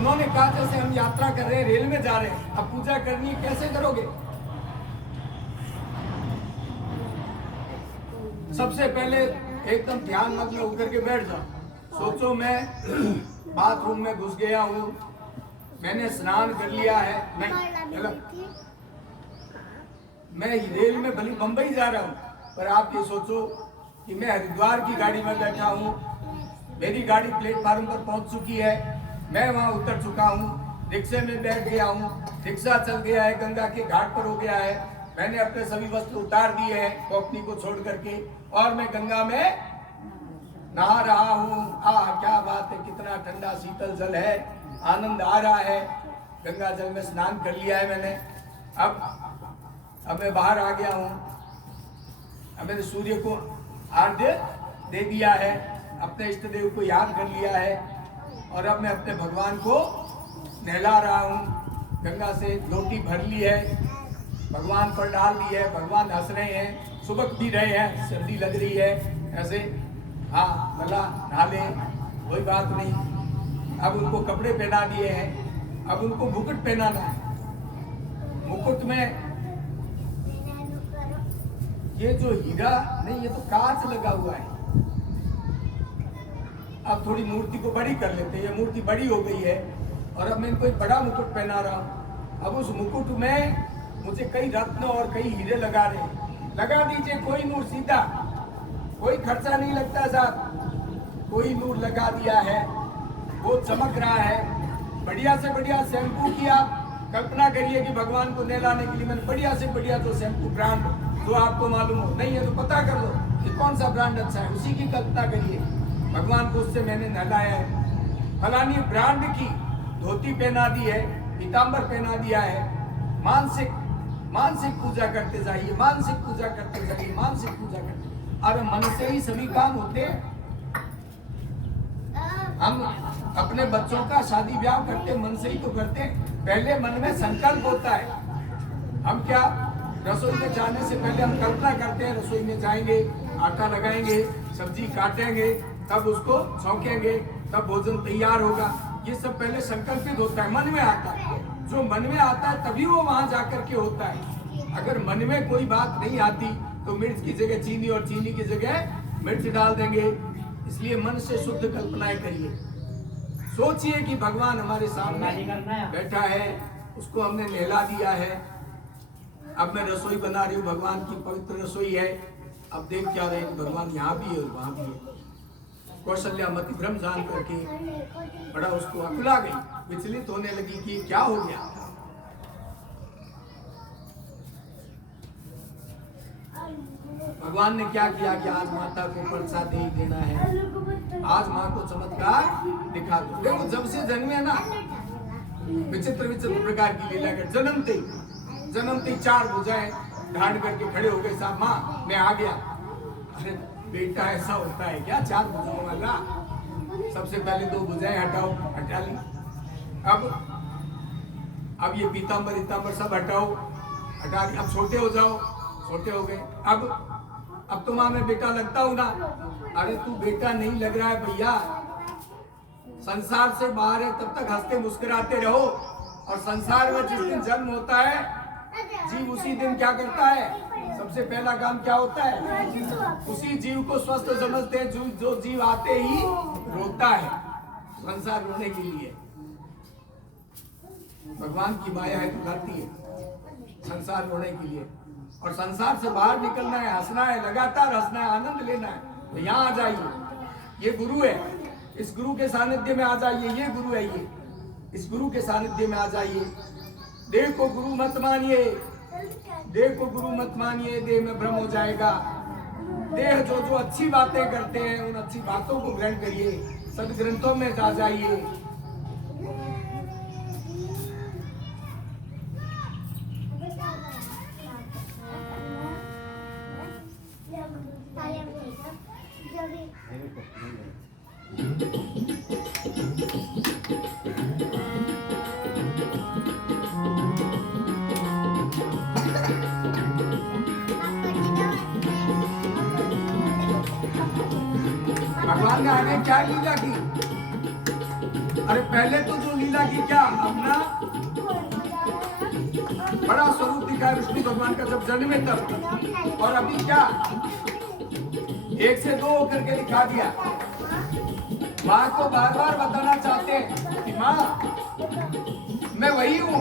उन्होंने कहा जैसे हम यात्रा कर रहे हैं, रेल में जा रहे हैं, अब पूजा करनी है, कैसे करोगे? सबसे पहले एकदम ध्यान मग्न होकर के बैठ जाओ। सोचो मैं बाथरूम में घुस गया हूँ, मैंने स्नान कर लिया है, नहीं गलत, मैं रेल में भली बंबई जा रहा हूँ, पर आप ये सोचो कि मैं हरिद्वार की गाड़ी में बैठा हूँ, मेरी गाड़ी प्लेटफार्म पर पहुंच चुकी है, मैं वहां उतर चुका हूँ, रिक्शे में बैठ गया हूँ, रिक्शा चल गया है, गंगा के घाट पर हो गया है, मैंने अपने सभी वस्त्र उतार दिए हैं कंपनी को छोड़ करके, और मैं गंगा में नहा रहा हूँ। क्या बात है, कितना ठंडा शीतल जल है, आनंद आ रहा है, गंगा जल में स्नान कर लिया है मैंने। अब मैं बाहर आ गया हूँ, अब मैंने सूर्य को आर्घ्य दे दिया है, अपने इष्ट देव को याद कर लिया है, और अब मैं अपने भगवान को नहला रहा हूँ, गंगा से लोटी भर ली है, भगवान पर डाल दी है, भगवान हंस रहे हैं, सुबह भी रहे हैं, सर्दी लग रही है ऐसे, हाँ भला नहा ले, कोई बात नहीं। अब उनको कपड़े पहना दिए हैं, अब उनको मुकुट पहनाना है। मुकुट में ये जो हीरा नहीं, ये तो कांच लगा हुआ है। अब थोड़ी मूर्ति को बड़ी कर लेते हैं, ये मूर्ति बड़ी हो गई है, और अब मैं इनको एक बड़ा मुकुट पहना रहा हूँ। अब उस मुकुट में मुझे कई रत्न और कई हीरे लगा रहे हैं, लगा दीजिए, कोई नूर सीधा, कोई खर्चा नहीं लगता साहब, कोई नूर लगा दिया है, वो चमक रहा है। बढ़िया से बढ़िया शैम्पू की आप कल्पना करिए कि भगवान को नहलाने के लिए मैंने बढ़िया से बढ़िया जो शैम्पू ब्रांड जो आपको मालूम हो, नहीं है तो पता कर लो कि कौन सा ब्रांड अच्छा है, उसी की कल्पना करिए। भगवान को उससे मैंने नहलाया है, फलानी ब्रांड की धोती पहना दी है, पीताम्बर पहना दिया है। मानसिक पूजा करते जाइए, मानसिक पूजा करते जाइए, मानसिक पूजा करते। अरे मन से ही सभी काम होते हैं। हम अपने बच्चों का शादी ब्याह करते मन से ही तो करते हैं। पहले मन में संकल्प होता है। हम क्या रसोई में जाने से पहले हम कल्पना करते हैं, रसोई में जाएंगे, आटा लगाएंगे, सब्जी काटेंगे, तब उसको छौंकेंगे, तब भोजन तैयार होगा। ये सब पहले संकल्पित होता है, मन में आता है। जो मन में आता है तभी वो वहां जाकर के होता है। अगर मन में कोई बात नहीं आती तो मिर्च की जगह चीनी और चीनी की जगह मिर्च डाल देंगे। इसलिए मन से शुद्ध कल्पनाएं करिए। सोचिए कि भगवान हमारे सामने बैठा है, उसको हमने नहला दिया है। अब मैं रसोई बना रही हूँ, भगवान की पवित्र रसोई है। अब देख क्या रहे हैं, भगवान यहाँ भी है और वहां भी है। कौशल्या मति भ्रम जान करके बड़ा उसको अकुला गई, विचलित होने लगी कि क्या हो गया। भगवान ने क्या किया कि आज माता को प्रसाद ही देना है, आज माँ को चमत्कार दिखा दो। देखो जब से जन्मे ना, विचित्र विचित्र प्रकार की लीला कर। जन्मते 4 भुजाएं ढांड करके खड़े हो गए, साहब माँ मैं आ गया। अरे बेटा ऐसा होता है क्या 4 भुजाओं वाला? सबसे पहले 2 भुजाएं हटाओ, हटा ली। अब ये पीताम्बर इताम्बर सब हटाओ, हटा ली। अब छोटे हो जाओ, छोटे हो गए। अब तो माँ मैं बेटा लगता हूं ना। अरे तू बेटा नहीं लग रहा है भैया, संसार से बाहर है, तब तक हंसते मुस्कुराते रहो। और संसार में जिस दिन जन्म होता है, जीव उसी दिन क्या करता है, सबसे पहला काम क्या होता है, उसी जीव को स्वस्थ समझते हैं। जो जीव आते ही रोता है, संसार रोने के लिए। भगवान की माया है तो करती है, संसार रोने के लिए। और संसार से बाहर निकलना है, हंसना है, लगातार हंसना है, आनंद लेना है। तो यहाँ आ जाइए, ये गुरु है, इस गुरु के सानिध्य में आ जाइए। ये गुरु है, ये इस गुरु के सानिध्य में आ जाइए। देह को गुरु मत मानिए, देह को गुरु मत मानिए, देह में भ्रम हो जाएगा। देह जो जो अच्छी बातें करते हैं, उन अच्छी बातों को ग्रहण करिए, सदग्रंथों में जा जाइए। भगवान ने आगे क्या लीला की? अरे पहले तो जो लीला की क्या अपना बड़ा स्वरूप दिखाया विष्णु भगवान का जब जन्मे तब, और अभी क्या 1 से 2 होकर के दिखा दिया। माँ को बार बार बताना चाहते हैं कि माँ मैं वही हूँ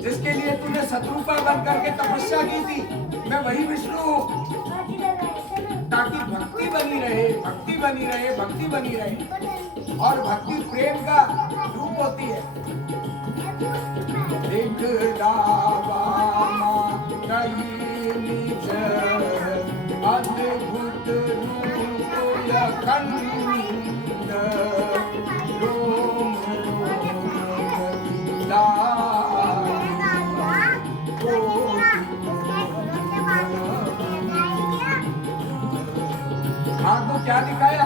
जिसके लिए तूने शत्रुपा बन करके तपस्या की थी, मैं वही विष्णु हूँ, ताकि भक्ति बनी रहे, भक्ति बनी रहे, भक्ति बनी रहे। और भक्ति प्रेम का रूप होती है। दिख दावा कहीं निज अद्भुत रूप अखंड रोम माँ को क्या दिखाया?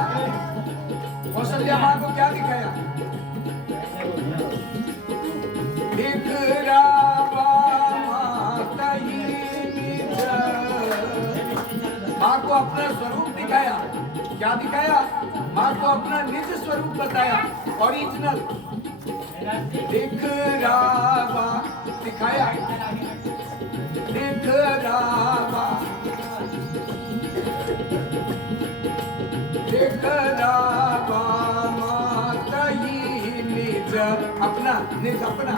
कौशल्या माँ को क्या दिखाया? दिख माँ को अपना स्वरूप दिखाया। क्या दिखाया? माँ को अपना निज स्वरूप बताया, ओरिजिनल। दिख रावा दिखाया, दिख रावा, दिख रावा माता ही निज अपना, निज अपना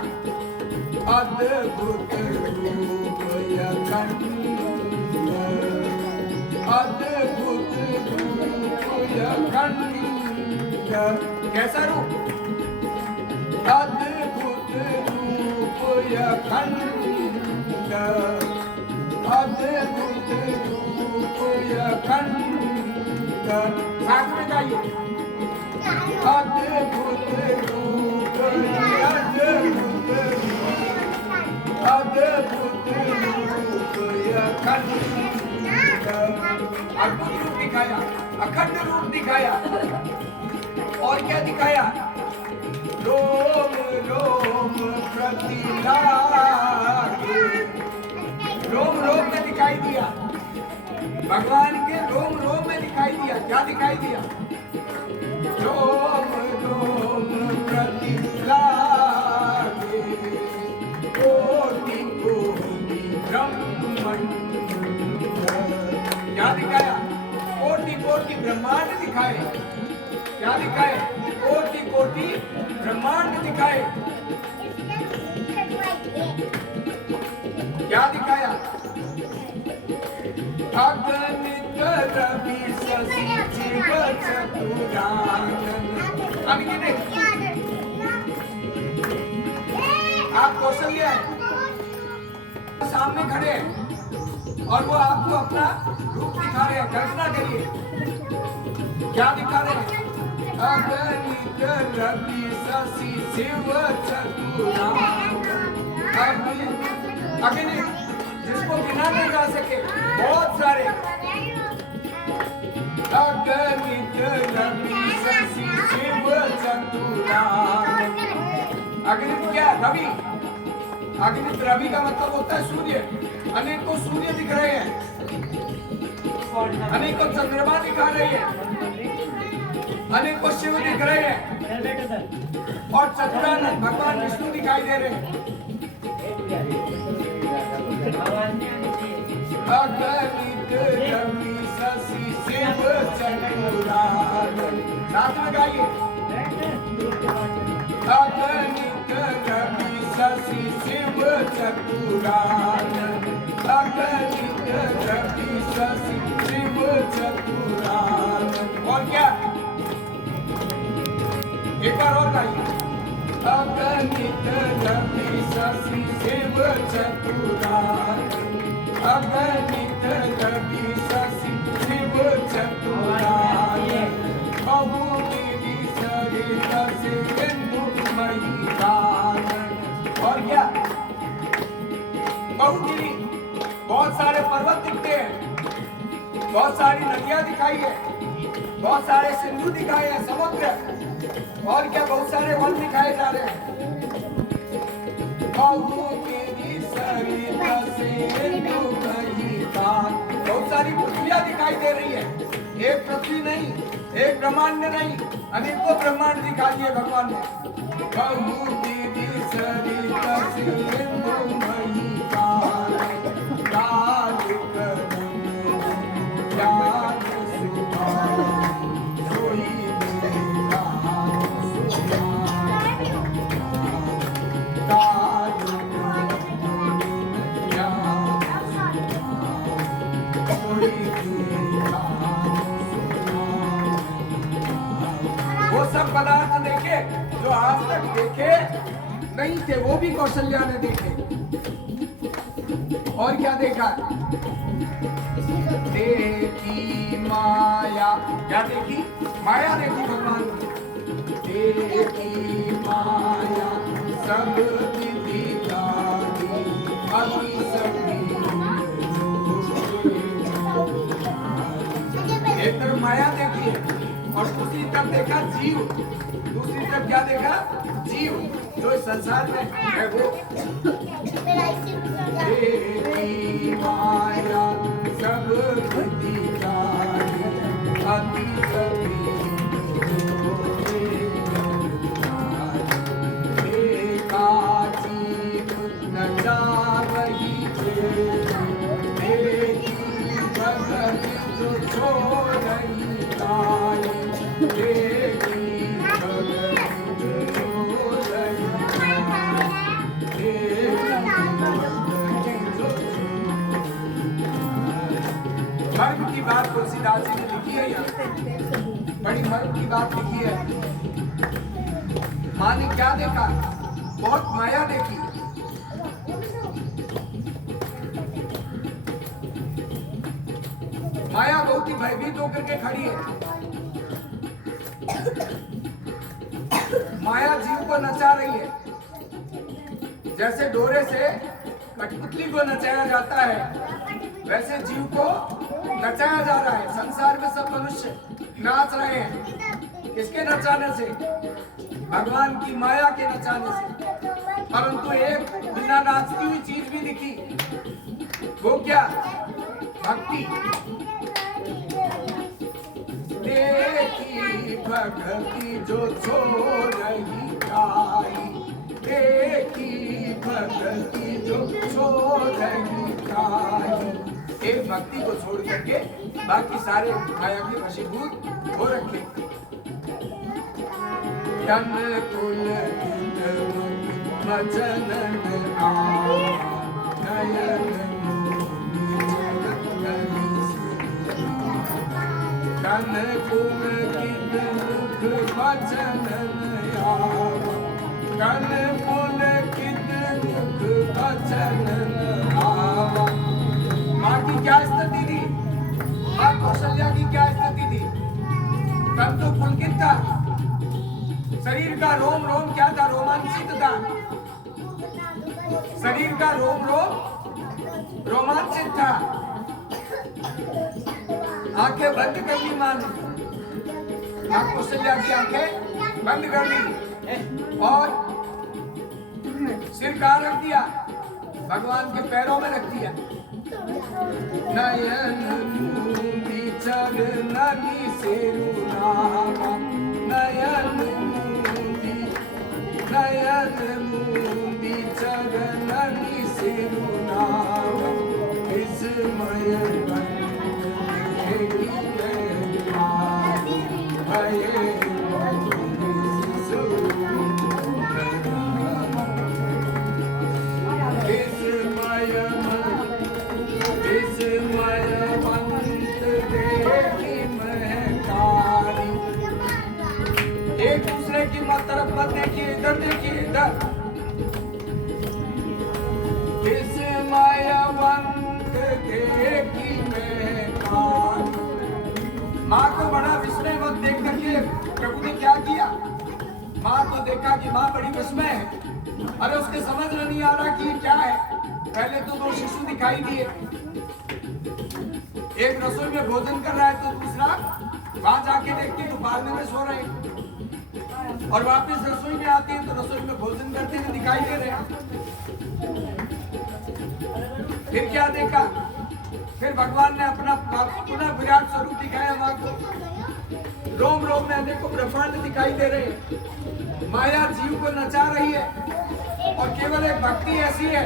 अद्भुत रूप अखंड, अद्भुत रूप अखंड। कैसा रूप? अद्भुत रूप अखंड, अद्भुत रूप अखंड। साथ में गाइए। अद्भुत रूप, अद्भुत रूप अखंड। अद्भुत रूप दिखाया, अखंड रूप दिखाया, और क्या दिखाया? रोम रोम प्रतिलागे, रोम रोम में दिखाई दिया, भगवान के रोम रोम में दिखाई दिया। क्या दिखाई दिया? रोम रोम प्रतिलागे, कोटि कोटि ब्रह्मांड। क्या दिखाया? कोटि कोटि ब्रह्मांड दिखाए। क्या दिखाए? कोटि कोटि ब्रह्मांड दिखाए। क्या दिखाया? अगणित रवि शशि शिव चतुरानन। अभी कितने? आप कौशल्या सामने खड़े हैं और वो आपको अपना रूप दिखा रहे हैं। कल्पना करिए क्या दिखा रहे हैं? अगणित रवि शशि शिव चतुरानन। अगणित, जिसको गिना नहीं जा सके, बहुत सारे। अगणित रवि शशि शिव चतुरानन। अगणित क्या? रवि। अगणित रवि का मतलब होता है सूर्य। अनेकों सूर्य दिख रहे हैं, अनेकों चंद्रमा दिखा रहे हैं, अनेकों शिव दिख रहे हैं, और चतुरानन भगवान विष्णु दिखाई दे रहे हैं। अगणित रवि शशि शिव चतुरानन। साथ में गाइए। अगणित रवि शशि शिव चतुरानन, अगणित रवि शशि शिव चतुरानन। और क्या? एक बार और गाइए। अगणित रवि शशि शिव चतुरानन, अगणित रवि शशि शिव चतुरानन। बहुगिरि सरित सिंधु मयि कानन। और क्या? बहुगिरि, बहुत सारे पर्वत दिखते हैं, बहुत सारी नदियां दिखाई है, बहुत सारे सिंधु दिखाए हैं, समुद्र, और क्या बहुत सारे वन दिखाए जा रहे हैं। बहुगिरि सरित सिंधु मयि कानन। बहुत सारी पृथ्वियां दिखाई दे रही है, एक पृथ्वी नहीं, एक ब्रह्मांड नहीं, अनेकों ब्रह्मांड दिखा दिए भगवान ने। बहुमूर्ति सरित सिंधु मही काल, काल कदम ज्ञान सुभाव, सोई देता सुभाव, काल कदम ज्ञान सुभाव, सोई देता। वो सब पदार्थ देखे जो आज तक देखे नहीं थे, वो भी कौशल्या ने देखे। और क्या देखा? देखी माया, क्या देखी? माया देखी भगवान की। देखी माया सब विधि जानी, अभी सभी एक तरफ माया देखी है और दूसरी तरफ देखा जीव। दूसरी तरफ क्या देखा? जीव जो इस संसार में है वो। देखी माया सब विधि जानी, अति सभी देखा जीव न जावही, देखी भगत जो छोड़ही काई, देखी भगत जो छोड़ही काई, देखी भगत जो मर्म की बात तुलसीदास जी ने लिखी है। यहाँ बड़ी मर्म की बात लिखी है। माँ ने क्या देखा? बहुत माया देखी। माया बहुत ही भयभीत होकर के खड़ी है। माया जीव को नचा रही है, जैसे डोरे से कठपुतली को नचाया जाता है, वैसे जीव को नचाया जा रहा है। संसार में सब मनुष्य नाच रहे हैं। किसके नचाने से? भगवान की माया के नचाने से। परंतु एक बिना नाचती हुई चीज भी दिखी, वो क्या? भक्ति। देखी भक्ति जो छोड़ही काई, देखी भक्ति जो छोड़ही काई। एक भक्ति को छोड़ करके बाकी सारे माया के वशीभूत हो रखे। तन कुल मचलन नयन तन कुल मुख वचन आवा, तन कुल मुख वचन आवा। माँ की क्या स्थिति थी? माँ कौशल्या की क्या स्थिति थी? तन तो पुलकित था, शरीर का रोम रोम क्या था? रोमांचित था। शरीर का रोम रोम रोमांचित था। आंखें बंद कर ली माँ ने। माँ कौशल्या की आंखें बंद कर ली और सिर कहाँ रख दिया? भगवान के पैरों में रख दिया। नयन मूंदी चरणनि सेरुनावा, नयन मूंदी चरणनि सेरुनावा, विस्मय एक दूसरे की तरफ मत देखिए, इधर देखिए, इधर। देखी माँ को बड़ा विस्मय मत देख करके प्रभु ने क्या किया? माँ को देखा कि माँ बड़ी विस्मय है। अरे उसके समझ में नहीं आ रहा कि क्या है। पहले तो दो शिशु दिखाई दिए, एक रसोई में भोजन कर रहा है तो दूसरा वहां जाके देखते दोपहर में सो रहे हैं और वापस रसोई में आते हैं तो रसोई में भोजन करते हुए दिखाई दे रहे हैं। फिर क्या देखा? फिर भगवान ने अपना पुनः विराट स्वरूप दिखाया माँ को। रोम रोम में अनेकों ब्रह्मांड दिखाई दे रहे हैं। माया जीव को नचा रही है और केवल एक भक्ति ऐसी है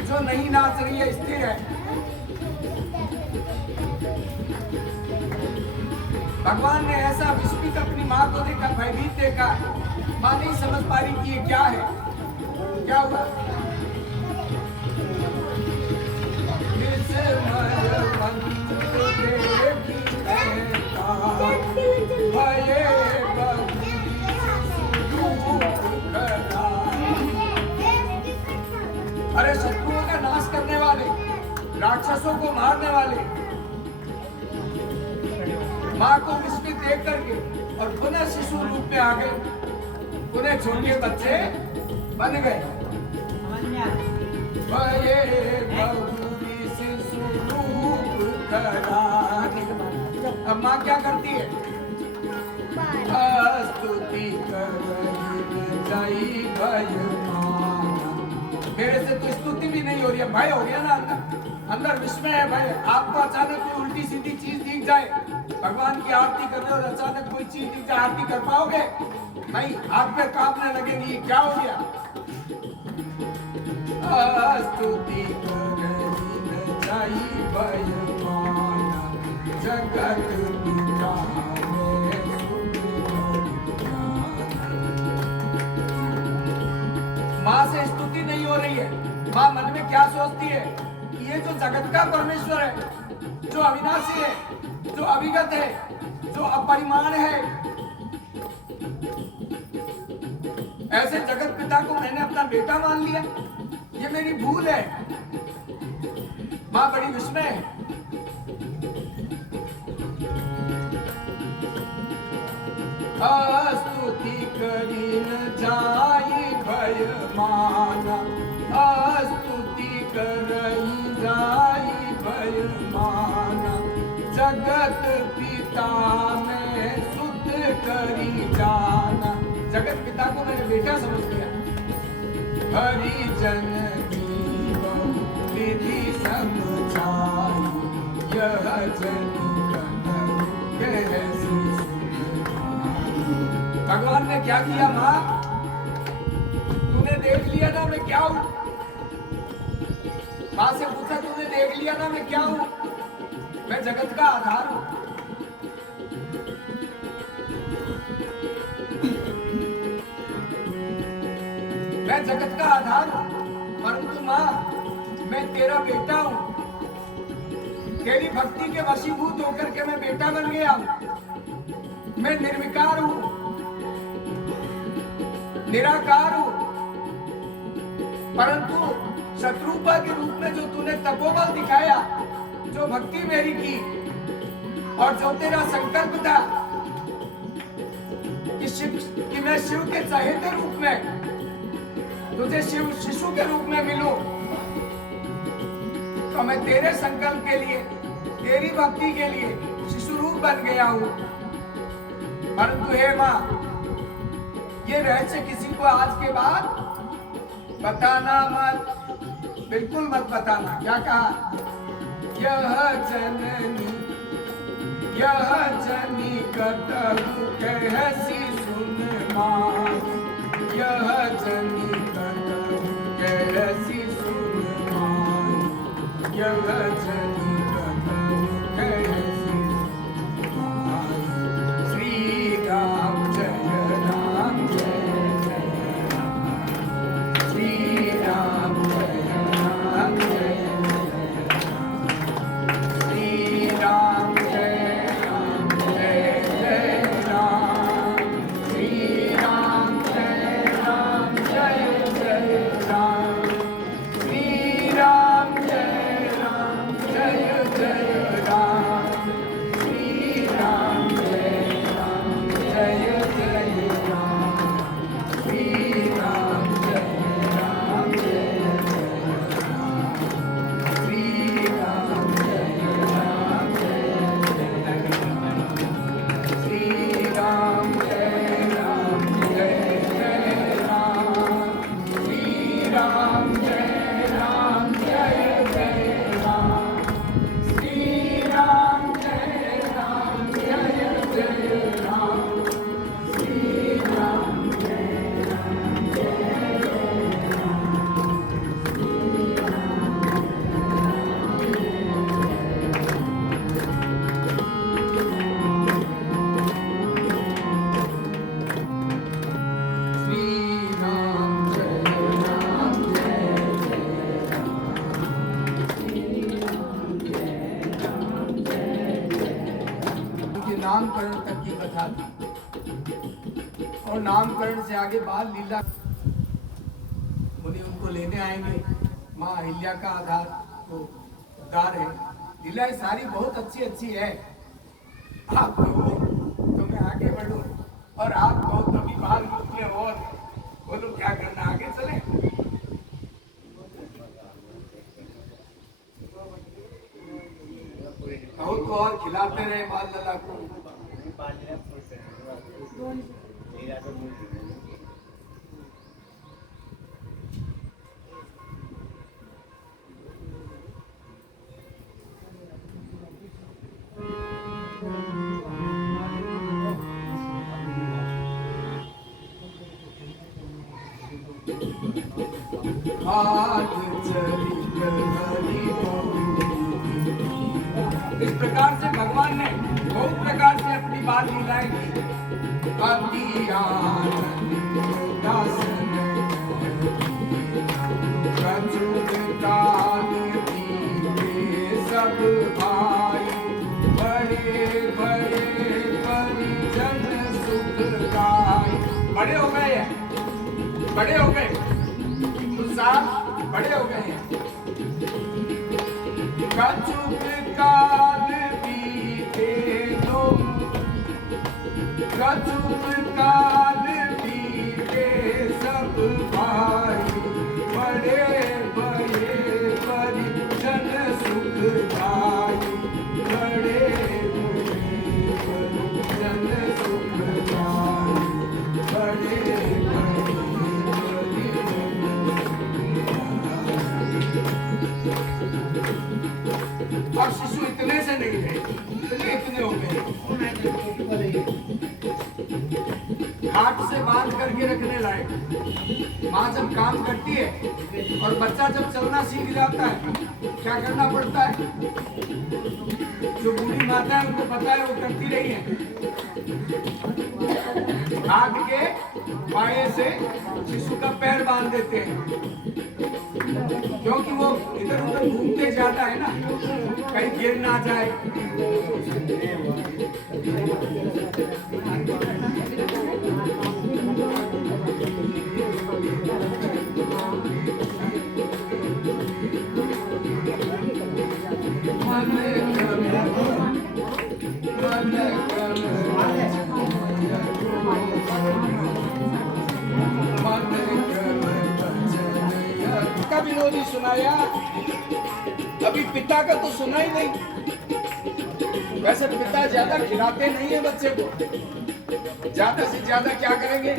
जो नहीं नाच रही है, स्थिर है। भगवान ने ऐसा विस्मित अपनी माँ को देखा, भयभीत देखा। माँ नहीं समझ पा रही कि ये क्या है, क्या हुआ। अरे शत्रुओं का नाश करने वाले, राक्षसों को मारने वाले माँ को विस्मित देख करके और पुनः शिशु रूप में आ गए, उन्हें छोटे बच्चे बन गए। शिशु रूप अब माँ क्या करती है? स्तुति मेरे से तो स्तुति भी नहीं हो रही है, भय हो गया ना अंदर, अंदर विस्मय है भय। आपको अचानक कोई उल्टी सीधी चीज दिख जाए, भगवान की आरती कर रहे हो और अचानक कोई चीज दिख जाए, आरती कर पाओगे? नहीं, हाथ पे कांपने लगेगी, क्या हो गया? स्तुति जगत माँ से स्तुति नहीं हो रही है। माँ मन में क्या सोचती है कि ये जो जगत का परमेश्वर है, जो अविनाशी है, जो अविगत है, जो अपरिमाण है, ऐसे जगत पिता को मैंने अपना बेटा मान लिया, ये मेरी भूल है। माँ बड़ी विस्मय है। स्तुति करी न जाई भय माना, स्तुति करई जाई भय माना, जगत पिता में सुत करी जाना। जगत पिता को मैंने बेटा समझ लिया। हरि जन विधि समझाई, यह जन भगवान ने क्या किया? माँ तूने देख लिया ना मैं क्या हूं? माँ से पूछा, तूने देख लिया ना मैं क्या हूं? मैं जगत का आधार हूं। मैं जगत का आधार हूं, परंतु माँ मैं तेरा बेटा हूं। तेरी भक्ति के वशीभूत होकर के मैं बेटा बन गया हूं। मैं निर्विकार हूं, निराकार हूं, परंतु शत्रुपा के रूप में जो तूने तपोबल दिखाया, जो भक्ति मेरी की और जो तेरा संकल्प था कि मैं शिव के चहेते रूप में तुझे शिशु के रूप में मिलूं, तो मैं तेरे संकल्प के लिए, तेरी भक्ति के लिए शिशु रूप बन गया हूं। परंतु हे माँ, ये रहस्य किसी को आज के बाद बताना मत, बिल्कुल मत बताना। क्या कहा? यह जनी कतहु कहसी सुन माँ, यह जनी कतहु कहसी सुन माँ, यह जनी कतहु कहसी सुन माँ। श्री राम जय राम जय जय राम, श्री राम जय राम जय जय राम, श्री राम जय राम जय जय राम, और नामकरण से आगे बाल लीला मुनि उनको लेने आएंगे। माँ अहिल्या का आधार तो उद्धार है। लीलाएं सारी बहुत अच्छी अच्छी है। आप कहो तो मैं आगे बढ़ूं और आप कहो तो भी बाल रुके और बोलो क्या करना, आगे चले। कहो तो और खिलाते रहे बाल लला को। इस प्रकार से भगवान ने बहुत प्रकार से अपनी बात लीलाएं की। सब भाई बड़े बड़े परिजन सुख गाय। बड़े हो गए हैं, बड़े हो गए, बड़े हो गए हैं। कछुक काल बीते तुम, कछुक काल बीते सब भाई बड़े बड़े परिजन सुख गाई। बड़े बड़े परिजन सुख गाई। बड़े और शिशु इतने से नहीं थे, इतने हो गए। हाथ से बांध करके रखने लायक। माँ जब काम करती है और बच्चा जब चलना सीख जाता है, क्या करना पड़ता है? जो बूढ़ी माता है उनको पता है, वो करती रही है। हाथ के पाए से शिशु का पैर बांध देते हैं, क्योंकि वो इधर उधर घूमते जाता है ना, कहीं गिर ना जाए। का विनोदी सुनाया, अभी पिता का तो सुना ही नहीं। वैसे पिता ज्यादा खिलाते नहीं है बच्चे को, ज्यादा से ज्यादा क्या करेंगे?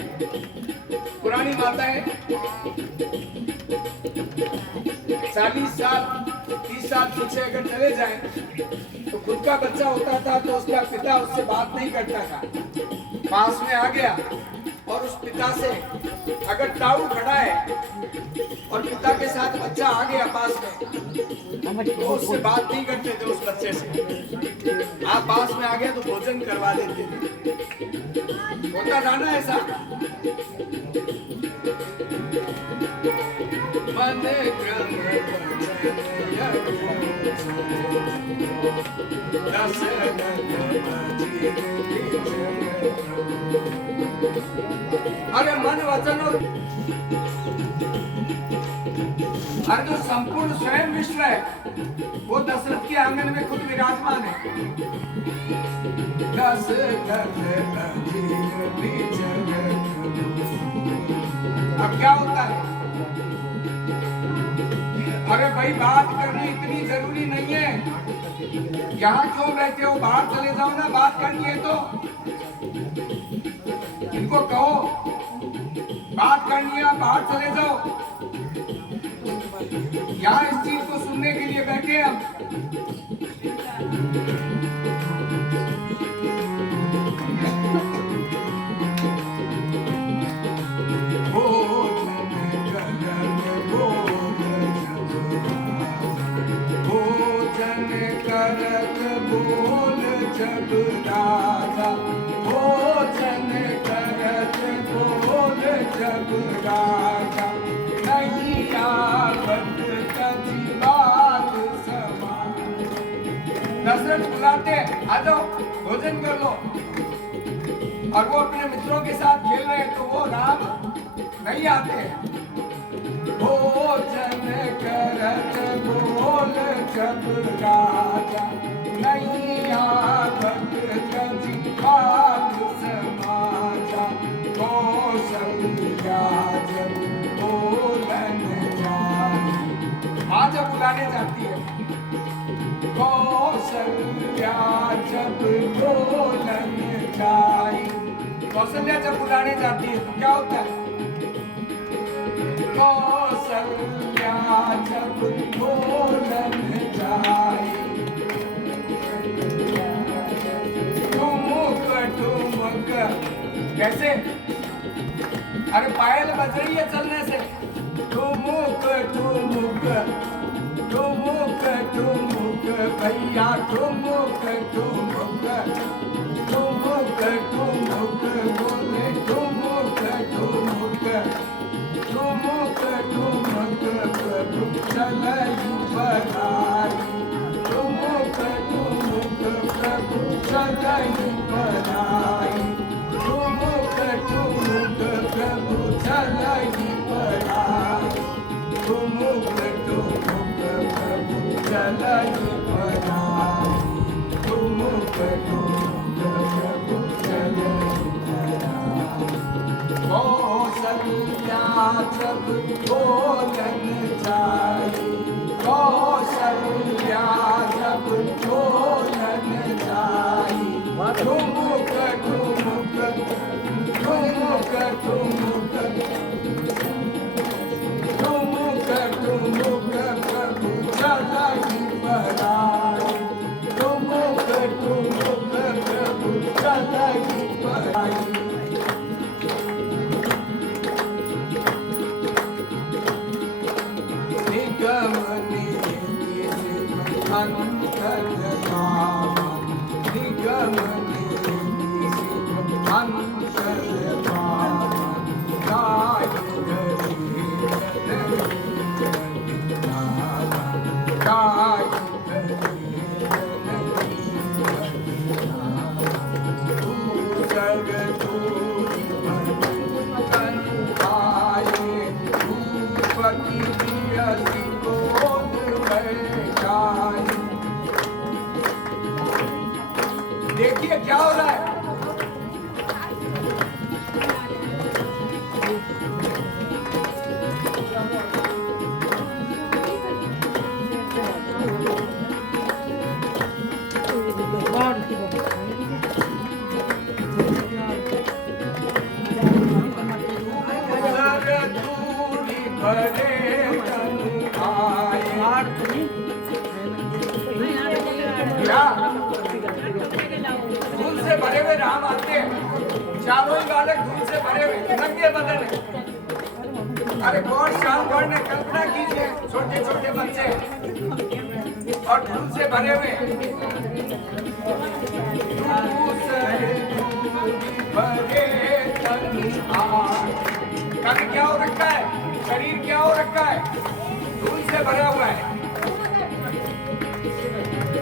पुरानी माता है 40 साल 30 साल पीछे अगर चले जाएं तो खुद का बच्चा होता था तो उसका पिता उससे बात नहीं करता था। पास में आ गया और उस पिता से अगर ताऊ खड़ा है और पिता के साथ बच्चा आ गया पास में, तो उससे बात नहीं करते थे उस बच्चे से। आप पास में आ गया तो भोजन करवा देते थे। होता था ना ऐसा। अरे मन वचन और अरे जो संपूर्ण स्वयं विश्व है वो दशरथ के आंगन में खुद विराजमान है। अब क्या होता है? अरे भाई बात करनी इतनी जरूरी नहीं है। यहाँ क्यों बैठे हो? बाहर चले जाओ ना, बात करनी है तो। इनको कहो बात करनी है, बाहर चले जाओ। यहाँ इस चीज को सुनने के लिए बैठे हम। दशरथ बुलाते, आ जाओ भोजन कर लो। और वो अपने मित्रों के साथ खेल रहे हैं, तो वो राम नहीं आते हैं। भोजन करत बोल जब राजा, नहीं आवत कभी भाग समाजा। कौशल्या जब बोलन जाई, माँ जब बुलाने जाती है, कौशल्या जब बोलन जाई। कौशल्या जब बुलाने जाती है तो क्या होता है? कौशल्या जब बोलन जाई, ठुमुक ठुमुक। कैसे? अरे पायल बज रही है चलने से। ठुमुक ठुमुक, ठुमुक ठुमुक भैया, ठुमुक ठुमुक, ठुमुक ठुमुक बोले, ठुमुक ठुमुक, ठुमुक ठुमुक प्रभु चलई बधाई। ठुमुक ठुमुक प्रभु चलई बधाई। ठुमुक ठुमुक प्रभु चलई बधाई। ठुमुक ठुमुक प्रभु चलई बधाई। ठुमुक ठुमुक प्रभु चलई बधाई। कौशल्या जब बोलन जाई, कौशल्या जब बोलन जाई। ठुमुक ठुमुक, ठुमुक ठुमुक, ठुमुक ठुमुक प्रभु चलई बधाई। ठुमुक ठुमुक प्रभु चलई बधाई। देखिए क्या हो रहा है। धूल से भरे हुए राम आते हैं, चारों ही बालक धूल से भरे हुए, नंगे बदन है। अरे गौर शाम गौर ने कल्पना कीजिए, छोटे छोटे बच्चे और धूल से भरे हुए। तन क्या हो रखा है, शरीर क्या हो रखा है, धूल से भरा हुआ है।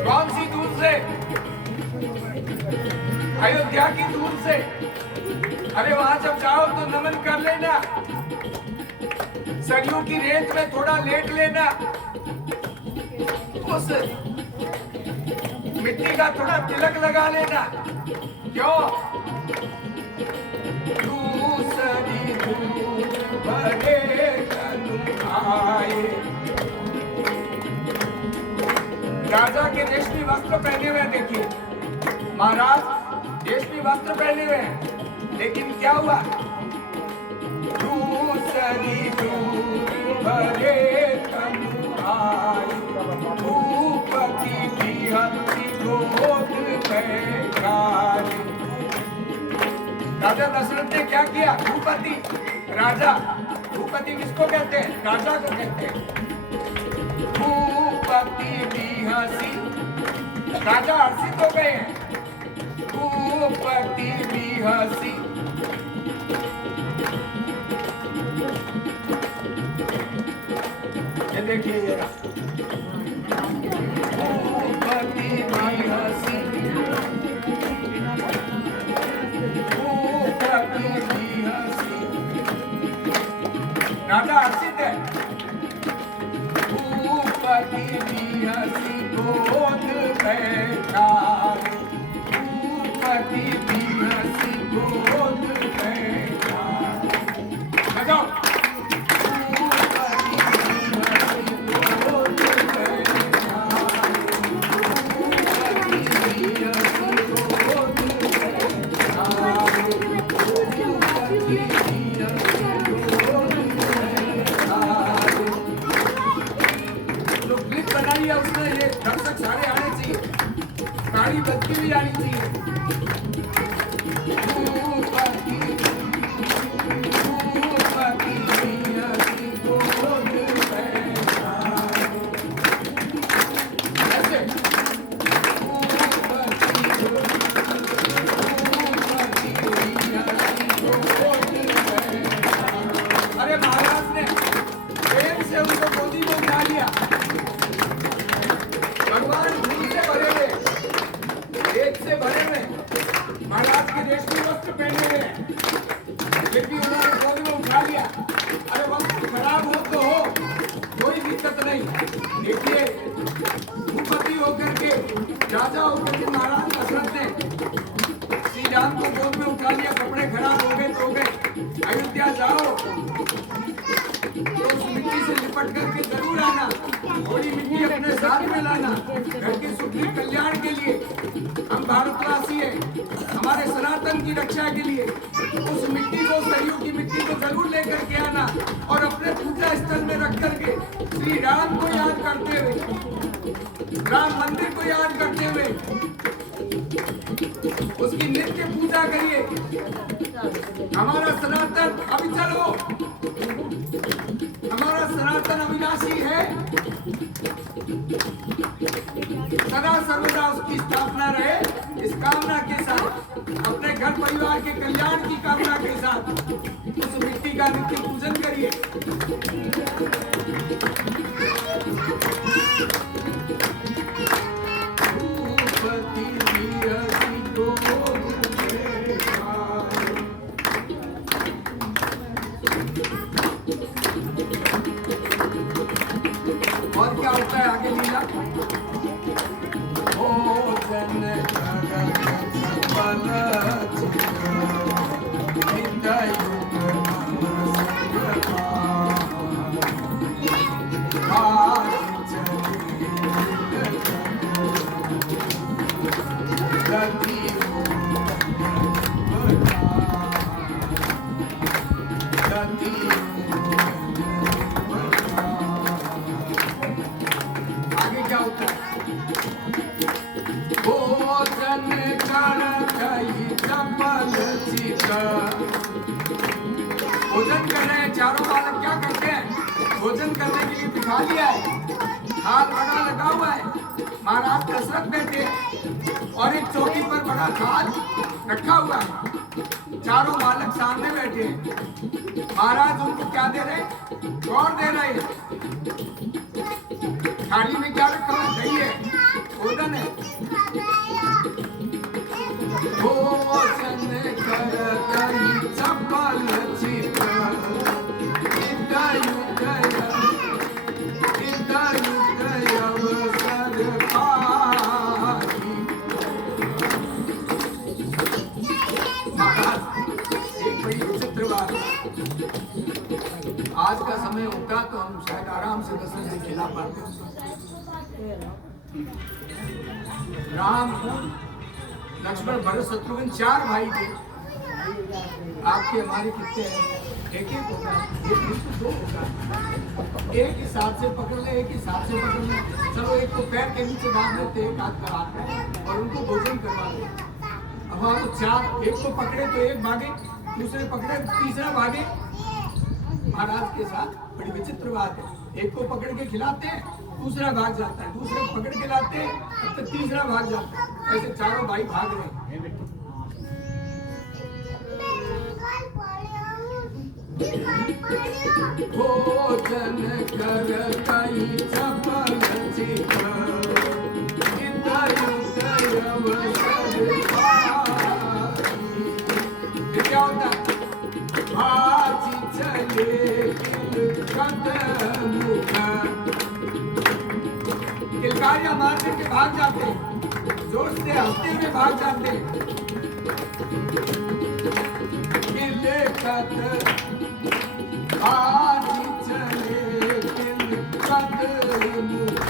कौन सी धूल से? अयोध्या की धूल से। अरे वहां जब जाओ तो नमन कर लेना, सरयू की रेत में थोड़ा लेट लेना, उस मिट्टी का थोड़ा तिलक लगा लेना। क्यों? दूसरी धूल भरे तन आए। राजा के रेशमी वस्त्र पहने हुए, देखिए महाराज रेशमी वस्त्र पहने हुए हैं, लेकिन क्या हुआ? दूसरी धूल भरे तन आई, भूपति की हंसी गोद में गाई। राजा दशरथ ने क्या किया? भूपति, राजा, भूपति किसको कहते हैं? राजा को कहते हैं। भूपति की हंसी, राजा हर्षित हो गए हैं। भूपति की हंसी, ये देखिए जरा, भूपति की हंसी, राजा हर्षित है। भूपति भी हंसी गोद बैठा, भूपति भी हंसी गोद बैठा। बजाओ। भूपति भी हंसी गोद बैठा, भूपति भी हंसी गोद बैठा, भूपति भी हंसी गोद बैठा। जो क्लिप बनाई है उसमें ये दर्शक सारे आने चाहिए, गाड़ी बजती हुई आनी चाहिए। अरे महाराज ने प्रेम से उनको गोदी में उठा लिया। भगवान फूल से भरे हुए, एक से भरे हुए, महाराज के रेशमी वस्त्र पहने हुए, फिर भी उन्होंने गोदी में उठा लिया। अरे वक्त खराब हो तो हो, कोई दिक्कत नहीं। देखिए भूपति होकर के, राजा होकर के महाराज दशरथ ने श्री राम को गोद में उठा लिया। कपड़े खराब हो गए तो हो गए, अयोध्या जाओ तो उस मिट्टी से लिपट करके जरूर आना, थोड़ी मिट्टी अपने साथ में लाना, घर के सुख कल्याण के लिए। हम भारतवासी हैं, हमारे सनातन की रक्षा के लिए उस मिट्टी को, सरयू की मिट्टी को जरूर लेकर के आना और अपने पूजा स्थल में रख करके श्री राम को याद करते हुए, राम मंदिर को याद करते हुए उसकी नित्य पूजा करिए। हमारा सनातन, अभी चलो, हमारा सनातन अविनाशी है, सदा सर्वदा उसकी स्थापना रहे। इस कामना के साथ, अपने घर परिवार के कल्याण की कामना के साथ उस मिट्टी का नित्य पूजन करिए। और क्या होता है आगे लीला? भोजन आगे क्या होता है? भोजन कर चपल चिका। भोजन कर रहे हैं, चारों बालक क्या करते हैं? भोजन करने के लिए बिठा लिया है, थाल बड़ा लगा हुआ है, महाराज दशरथ बैठे और एक चौकी पर बड़ा थाल रखा हुआ है, चारों बालक सामने बैठे हैं। महाराज उनको क्या दे रहे? गौर दे रहे हैं। थाली में क्या रखा हुआ? दही है, भोजन है। भोजन करतहि चपल चिका, युदय अवसर पाहि। महाराज एक बड़ी विचित्र बात, आज का समय होता तो हम शायद आराम से दशरथ जी खिला पाते। राम, लक्ष्मण, भरत, शत्रुघ्न 4 भाई थे। आपके हमारे कितने हैं? एक एक होगा, एक तो 2 होगा। एक हिसाब से पकड़ ले, एक हिसाब से पकड़ ले। चलो एक को पैर के नीचे बांध देते, एक हाथ का हाथ और उनको भोजन करवा दे। अब हम 4, एक को पकड़े तो एक भागे, दूसरे पकड़े तीसरा भागे। महाराज के साथ बड़ी विचित्र बात है, एक को पकड़ के खिलाते हैं, दूसरा भाग जाता है, दूसरे को पकड़ के लाते हैं, तब तक तीसरा भाग जाता है। ऐसे चारों भाई भाग रहे हैं। भोजन करतहि चपल चिका, युदय अवसर पाहि। क्या होता है? भाजी चले किलकारियां मार करके भाग जाते हैं, जोर से हंसते हुए भाग जाते हैं। किलकत आजी चले किलकत मुख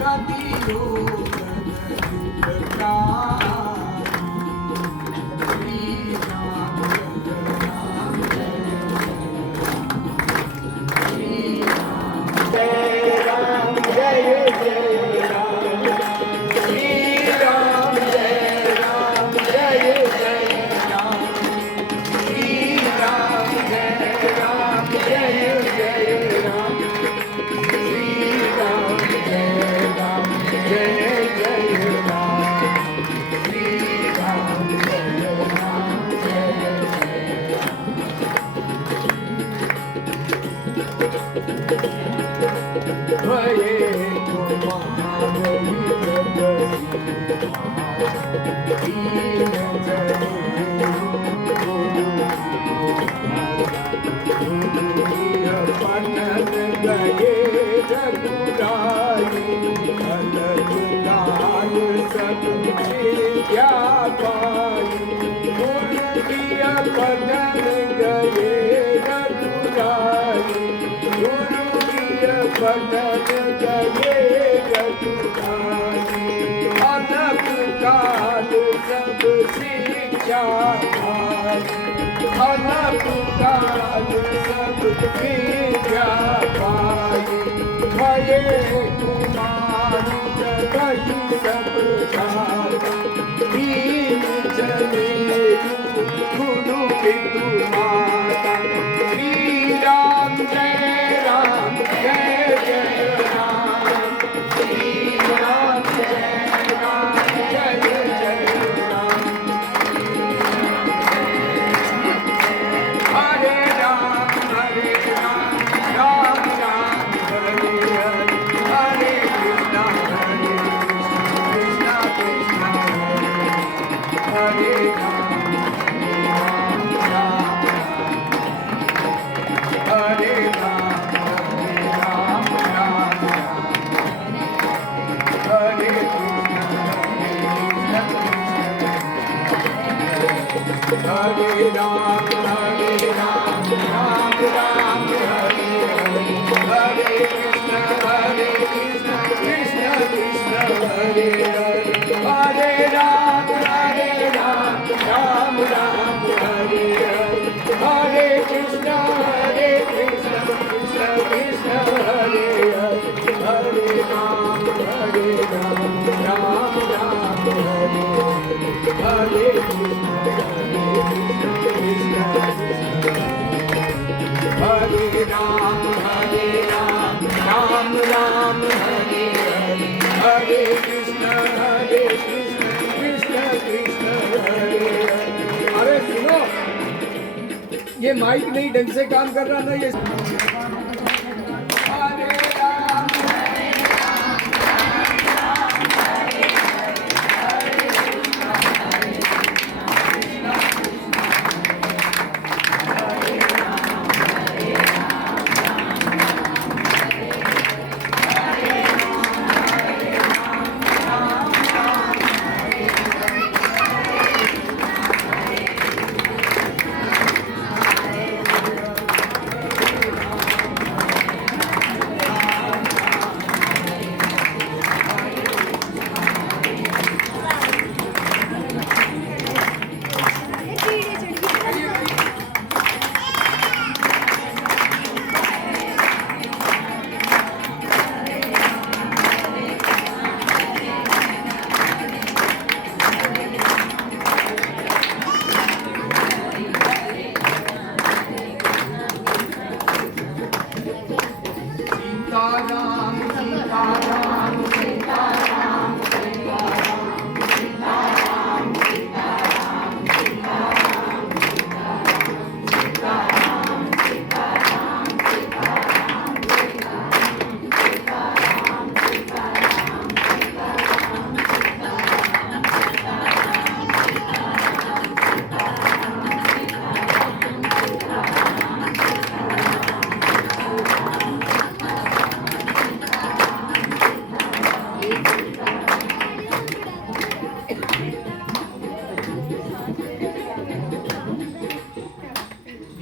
नदियों का ये माइक नहीं ढंग से काम कर रहा ना ये।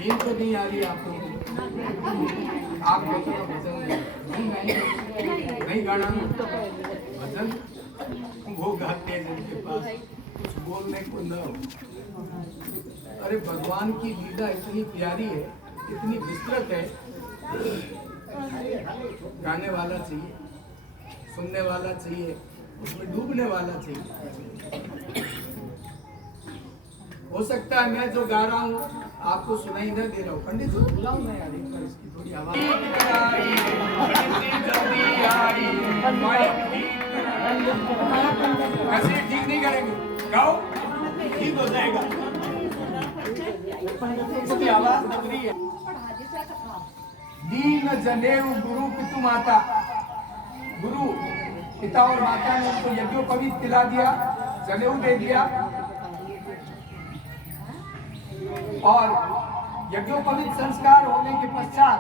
नींद तो नहीं आ रही आपको? आप कहते हो भजन नहीं गाना, भजन वो गाते हैं जिनके पास कुछ बोलने को न हो। अरे भगवान की लीला इतनी प्यारी है, इतनी विस्तृत है, गाने वाला चाहिए, सुनने वाला चाहिए, उसमें डूबने वाला चाहिए। हो सकता है मैं जो गा रहा हूँ आपको सुनाई न दे रहा हूँ। पंडित जी बुलाओ मैं यार एक बार इसकी थोड़ी आवाज। ऐसे ठीक नहीं करेंगे, गाओ ठीक हो जाएगा। इसकी आवाज लग रही है। दीन जनेऊ गुरु पितु माता, गुरु पिता और माता ने उनको यज्ञोपवीत पिला दिया, जनेऊ दे दिया, और यज्ञोपवीत संस्कार होने के पश्चात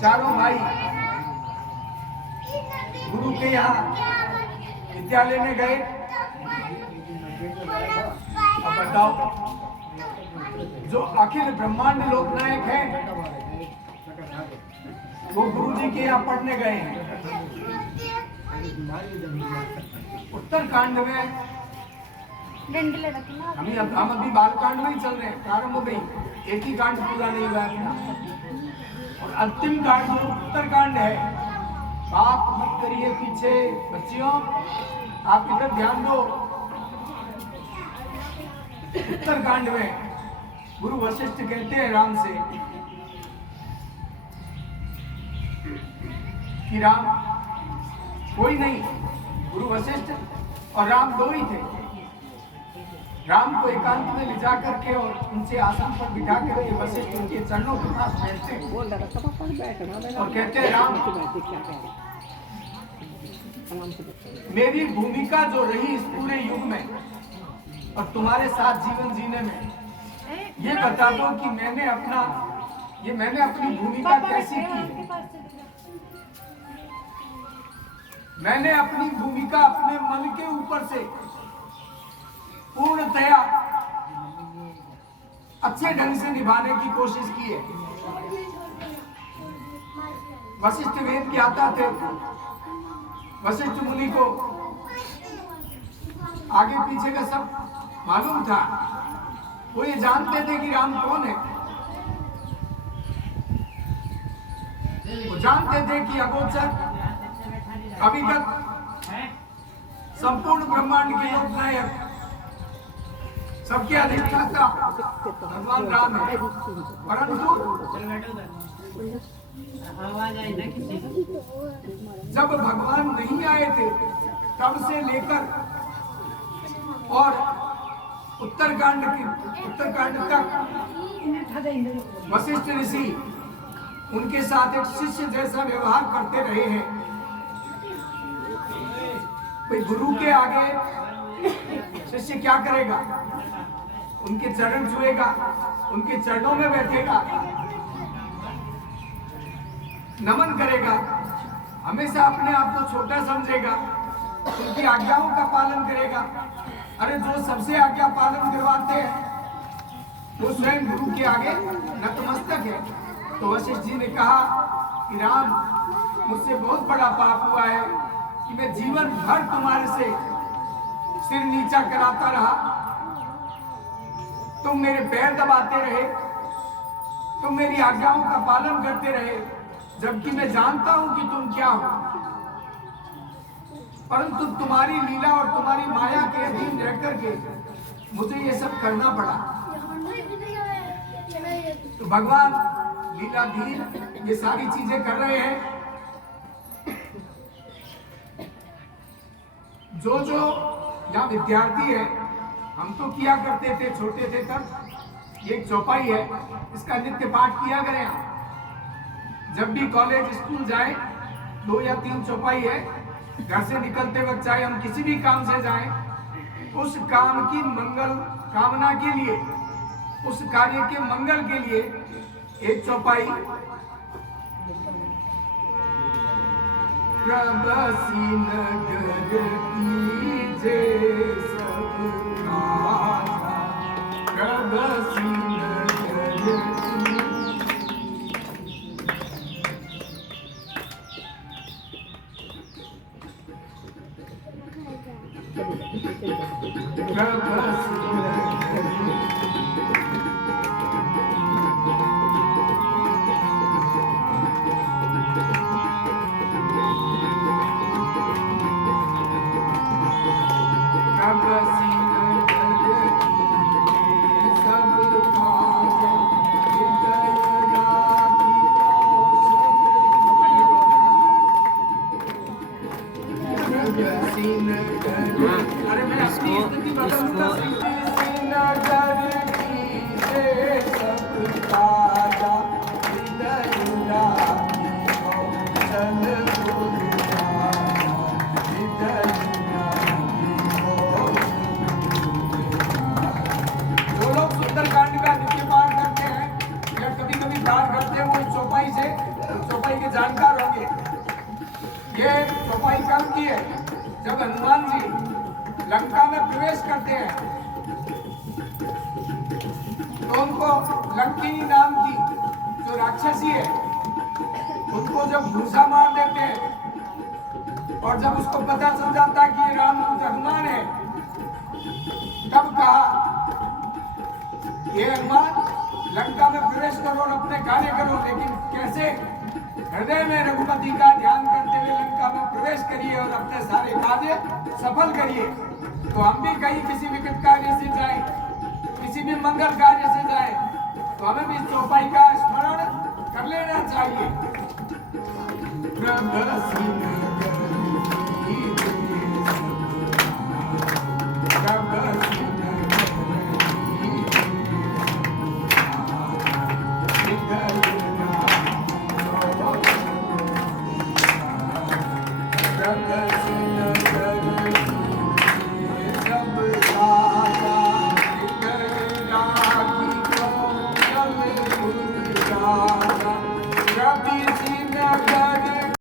चारों भाई गुरु के यहाँ विद्यालय में गए। अब बताओ, जो अखिल ब्रह्मांड लोकनायक हैं वो गुरु जी के यहाँ पढ़ने गए हैं। उत्तरकांड में हम अभी बाल कांड में ही चल रहे हैं, प्रारंभ हो गई, एक ही कांड पूरा नहीं हुआ है। और अंतिम कांड जो उत्तरकांड है, बात मत करिए पीछे बच्चियों, आप इधर ध्यान दो। उत्तरकांड में गुरु वशिष्ठ कहते हैं राम से कि राम कोई नहीं, गुरु वशिष्ठ और राम दो ही थे। राम को एकांत में ले जा करके और उनसे आसन पर बिठा करके वशिष्ठ उनके चरणों के पास बैठते हैं और कहते हैं राम, मेरी भूमिका जो रही इस पूरे युग में और तुम्हारे साथ जीवन जीने में, ये बता दो कि मैंने अपनी भूमिका कैसी की। मैंने अपनी भूमिका अपने मन के ऊपर से पूर्णतया अच्छे ढंग से निभाने की कोशिश की है। वशिष्ठ वेद ज्ञाता थे, वशिष्ठ मुनि को आगे पीछे का सब मालूम था। वो ये जानते थे कि राम कौन है, वो जानते थे कि अगोचर अविगत संपूर्ण ब्रह्मांड के लोकनायक सबके अधिष्ठाता भगवान राम है। परंतु जब भगवान नहीं आए थे तब से लेकर और उत्तरकांड तक वशिष्ठ ऋषि उनके साथ एक शिष्य जैसा व्यवहार करते रहे हैं। कोई गुरु के आगे शिष्य क्या करेगा? उनके चरण छुएगा, उनके चरणों में बैठेगा, नमन करेगा, हमेशा अपने आप को छोटा समझेगा, उनकी आज्ञाओं का पालन करेगा। अरे जो सबसे आज्ञा पालन करवाते हैं वो स्वयं गुरु के आगे नतमस्तक है। तो वशिष्ठ जी ने कहा कि राम, मुझसे बहुत बड़ा पाप हुआ है कि मैं जीवन भर तुम्हारे से सिर नीचा कराता रहा, तुम मेरे पैर दबाते रहे, तुम मेरी आज्ञाओं का पालन करते रहे, जबकि मैं जानता हूं कि तुम क्या हो। परंतु तुम्हारी लीला और तुम्हारी माया के अधीन रह करके मुझे ये सब करना पड़ा। तो भगवान लीलाधीन ये सारी चीजें कर रहे हैं। जो यहाँ विद्यार्थी है, हम तो किया करते थे छोटे थे तब, ये एक चौपाई है, इसका नित्य पाठ किया करें आप। जब भी कॉलेज स्कूल जाए 2 या 3 चौपाई है। घर से निकलते वक्त चाहे हम किसी भी काम से जाएं, उस काम की मंगल कामना के लिए, उस कार्य के मंगल के लिए एक चौपाई प्रभसी नगर कीजे सब राजा, प्रभसी नगर करते हैं। तो उनको लंकिनी नाम की जो राक्षसी है उनको जब घूसा मार देते हैं और जब उसको पता चल जाता है कि ये रामदूत हनुमान है, तब कहा ये हनुमान लंका में प्रवेश करो और अपने कार्य करो, लेकिन कैसे? हृदय में रघुपति का ध्यान करते हुए लंका में प्रवेश करिए और अपने सारे कार्य सफल करिए। तो हम भी कहीं किसी विकट कार्य से जाएं, किसी भी मंगल कार्य से जाएं, तो हमें भी चौपाई का स्मरण कर लेना चाहिए।